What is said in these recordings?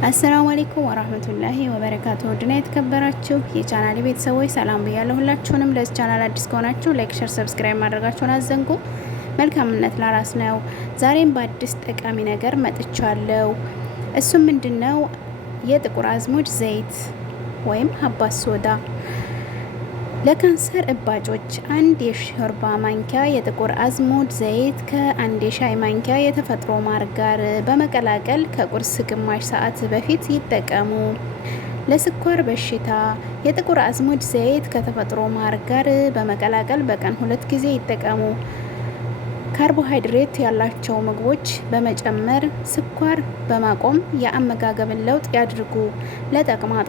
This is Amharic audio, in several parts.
አሰላሙ አለይኩም ወራህመቱላሂ ወበረካቱ። ድና የተከበራችሁ የቻናሌ ቤተሰቦች ሰላም ብያለሁ። ሁላችሁንም ለዚህ ቻናል አዲስ ከሆናችሁ ላይክ፣ ሼር፣ ሰብስክራይብ ማድረጋችሁን አዘንጉ። መልካምነት ለራስ ነው። ዛሬም በአዲስ ጠቃሚ ነገር መጥቻለሁ። እሱም ምንድነው? የጥቁር አዝሙድ ዘይት ወይም ሀባስ ሶዳ ለካንሰር እባጮች አንድ የሾርባ ማንኪያ የጥቁር አዝሙድ ዘይት ከአንድ የሻይ ማንኪያ የተፈጥሮ ማር ጋር በመቀላቀል ከቁርስ ግማሽ ሰዓት በፊት ይጠቀሙ። ለስኳር በሽታ የጥቁር አዝሙድ ዘይት ከተፈጥሮ ማር ጋር በመቀላቀል በቀን 2 ጊዜ ይጠቀሙ። ካርቦሃይድሬት ያላቸው ምግቦች በመጨመር ስኳር በማቆም የአመጋገብን ለውጥ ያድርጉ። ለተቅማጥ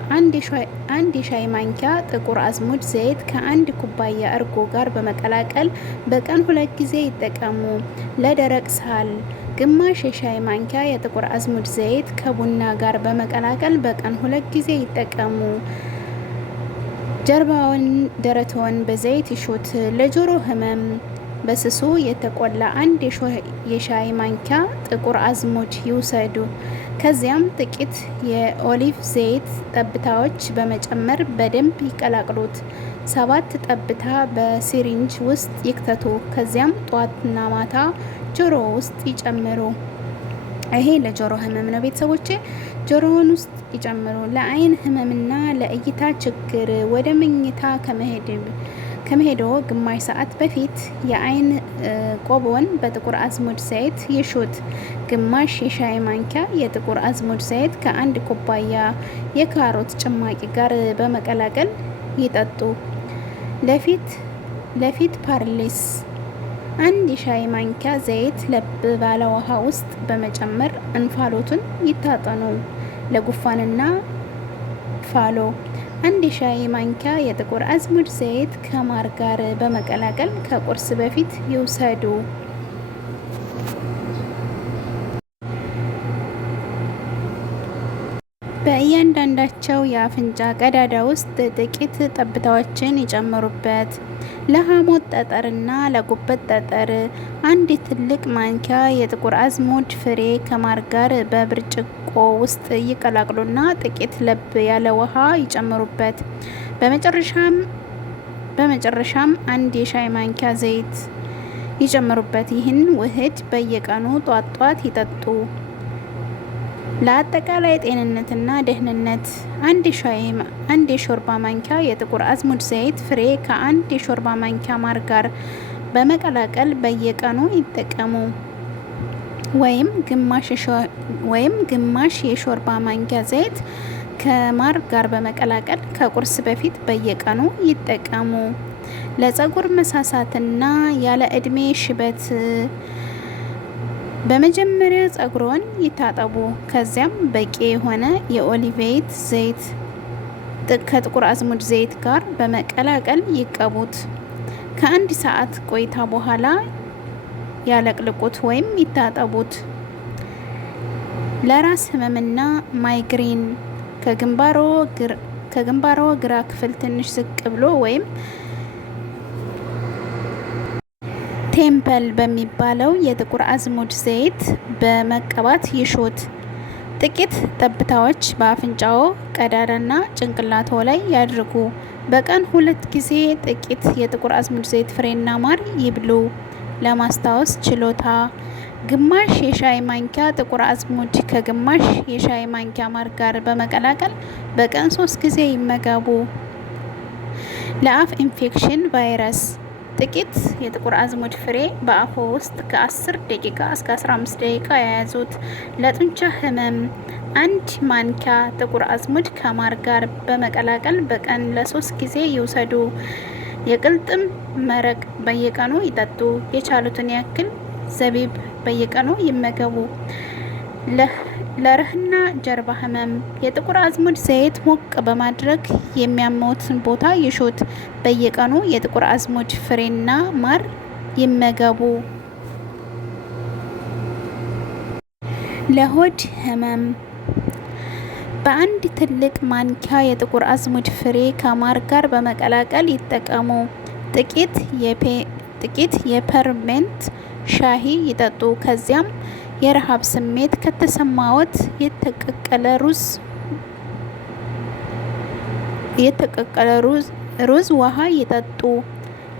አንድ የሻይ ማንኪያ ጥቁር አዝሙድ ዘይት ከአንድ ኩባያ እርጎ ጋር በመቀላቀል በቀን 2 ጊዜ ይጠቀሙ። ለደረቅ ሳል ግማሽ የሻይ ማንኪያ የጥቁር አዝሙድ ዘይት ከቡና ጋር በመቀላቀል በቀን 2 ጊዜ ይጠቀሙ። ጀርባውን፣ ደረትዎን በዘይት ይሹት። ለጆሮ ህመም በስሱ የተቆላ አንድ የሻይ ማንኪያ ጥቁር አዝሙድ ይውሰዱ። ከዚያም ጥቂት የኦሊቭ ዘይት ጠብታዎች በመጨመር በደንብ ይቀላቅሉት። 7 ጠብታ በሲሪንጅ ውስጥ ይክተቱ። ከዚያም ጧትና ማታ ጆሮ ውስጥ ይጨምሩ። ይሄ ለጆሮ ህመም ነው ቤተሰቦቼ፣ ጆሮውን ውስጥ ይጨምሩ። ለአይን ህመምና ለእይታ ችግር ወደ መኝታ ከመሄዶ ግማሽ ሰዓት በፊት የአይን ቆቦን በጥቁር አዝሙድ ዘይት ይሹት። ግማሽ የሻይ ማንኪያ የጥቁር አዝሙድ ዘይት ከአንድ ኩባያ የካሮት ጭማቂ ጋር በመቀላቀል ይጠጡ። ለፊት ፓርሊስ አንድ የሻይ ማንኪያ ዘይት ለብ ባለ ውሃ ውስጥ በመጨመር እንፋሎቱን ይታጠኑ። ለጉፋንና ፋሎ አንድ የሻይ ማንኪያ የጥቁር አዝሙድ ዘይት ከማር ጋር በመቀላቀል ከቁርስ በፊት ይውሰዱ። በእያንዳንዳቸው የአፍንጫ ቀዳዳ ውስጥ ጥቂት ጠብታዎችን ይጨምሩበት። ለሐሞት ጠጠርና ለጉበት ጠጠር አንድ ትልቅ ማንኪያ የጥቁር አዝሙድ ፍሬ ከማር ጋር በብርጭቆ ውስጥ ይቀላቅሉና ጥቂት ለብ ያለ ውሃ ይጨምሩበት። በመጨረሻም አንድ የሻይ ማንኪያ ዘይት ይጨምሩበት። ይህን ውህድ በየቀኑ ጧት ይጠጡ። ለአጠቃላይ ጤንነትና ደህንነት አንድ የሾርባ ማንኪያ የጥቁር አዝሙድ ዘይት ፍሬ ከአንድ የሾርባ ማንኪያ ማር ጋር በመቀላቀል በየቀኑ ይጠቀሙ። ወይም ግማሽ የሾርባ ማንኪያ ዘይት ከማር ጋር በመቀላቀል ከቁርስ በፊት በየቀኑ ይጠቀሙ። ለፀጉር መሳሳትና ያለ እድሜ ሽበት በመጀመሪያ ፀጉሮን ይታጠቡ። ከዚያም በቂ የሆነ የኦሊቬት ዘይት ከጥቁር አዝሙድ ዘይት ጋር በመቀላቀል ይቀቡት። ከ1 ሰዓት ቆይታ በኋላ ያለቅልቁት ወይም ይታጠቡት። ለራስ ህመምና ማይግሬን ከግንባሮ ግራ ክፍል ትንሽ ዝቅ ብሎ ወይም ቴምፐል በሚባለው የጥቁር አዝሙድ ዘይት በመቀባት ይሹት። ጥቂት ጠብታዎች በአፍንጫው ቀዳዳና ጭንቅላቶ ላይ ያድርጉ። በቀን 2 ጊዜ ጥቂት የጥቁር አዝሙድ ዘይት ፍሬና ማር ይብሉ። ለማስታወስ ችሎታ ግማሽ የሻይ ማንኪያ ጥቁር አዝሙድ ከግማሽ የሻይ ማንኪያ ማር ጋር በመቀላቀል በቀን 3 ጊዜ ይመገቡ። ለአፍ ኢንፌክሽን ቫይረስ ጥቂት የጥቁር አዝሙድ ፍሬ በአፎ ውስጥ ከ10 ደቂቃ እስከ 15 ደቂቃ ያያዙት። ለጡንቻ ህመም 1 ማንኪያ ጥቁር አዝሙድ ከማር ጋር በመቀላቀል በቀን ለ3 ጊዜ ይውሰዱ። የቅልጥም መረቅ በየቀኑ ይጠጡ። የቻሉትን ያክል ዘቢብ በየቀኑ ይመገቡ። ለርህና ጀርባ ህመም የጥቁር አዝሙድ ዘይት ሞቅ በማድረግ የሚያመውትን ቦታ ይሹት። በየቀኑ የጥቁር አዝሙድ ፍሬና ማር ይመገቡ። ለሆድ ህመም በአንድ ትልቅ ማንኪያ የጥቁር አዝሙድ ፍሬ ከማር ጋር በመቀላቀል ይጠቀሙ። ጥቂት የፐርሜንት ሻሂ ይጠጡ። ከዚያም የረሃብ ስሜት ከተሰማዎት የተቀቀለ ሩዝ ውሃ ይጠጡ።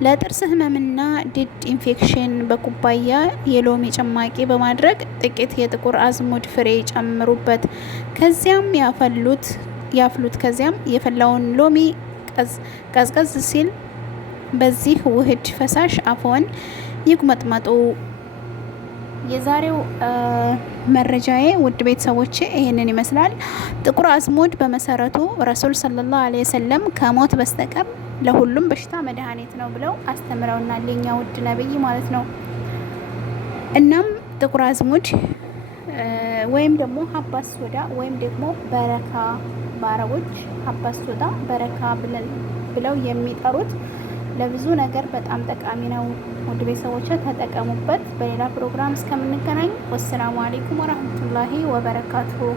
ለጥርስ ህመምና ድድ ኢንፌክሽን በኩባያ የሎሚ ጭማቂ በማድረግ ጥቂት የጥቁር አዝሙድ ፍሬ ይጨምሩበት። ከዚያም ያፍሉት። ከዚያም የፈላውን ሎሚ ቀዝቀዝ ሲል በዚህ ውህድ ፈሳሽ አፎን ይጉመጥመጡ። የዛሬው መረጃዬ ውድ ቤተሰቦቼ ይሄንን ይመስላል። ጥቁር አዝሙድ በመሰረቱ ረሱል ሰለላሁ ዐለይሂ ወሰለም ከሞት በስተቀር ለሁሉም በሽታ መድኃኒት ነው ብለው አስተምረውናል። የኛ ውድ ነብይ ማለት ነው። እናም ጥቁር አዝሙድ ወይም ደግሞ ሀባስ ሶዳ ወይም ደግሞ በረካ በአረቦች ሀባስ ሶዳ በረካ ብለው የሚጠሩት ለብዙ ነገር በጣም ጠቃሚ ነው። ውድ ቤተሰቦች ተጠቀሙበት። በሌላ ፕሮግራም እስከምንገናኝ ወሰላሙ አለይኩም ወራህመቱላሂ ወበረካቱሁ።